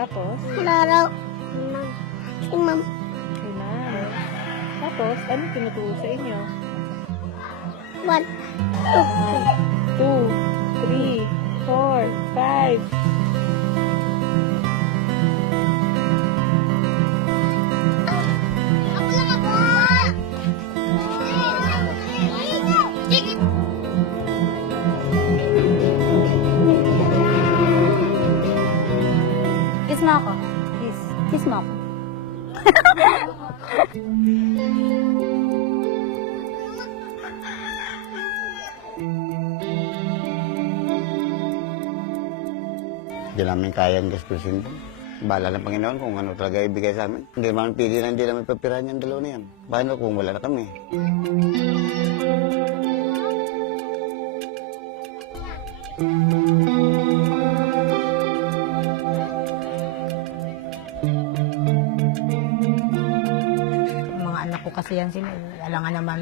Tapos? Laro. Si ma'am. Kay ma'am. Tapos, ano tinuturo sa inyo? 1, 2, 3, 4, 5. Kiss mo ako. Kiss. Kiss mo ako. Hindi namin kayang gastusin doon. Bahala ng Panginoon kung ano talaga ibigay sa amin. Hindi naman pili na hindi namin papirahan yung dalawa na yan. Paano kung wala na kami? Mga anak ko kasi yan sila. Alangan naman,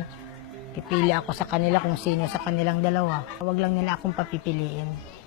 pipili ako sa kanila kung sino sa kanilang dalawa. Huwag lang nila akong papipiliin.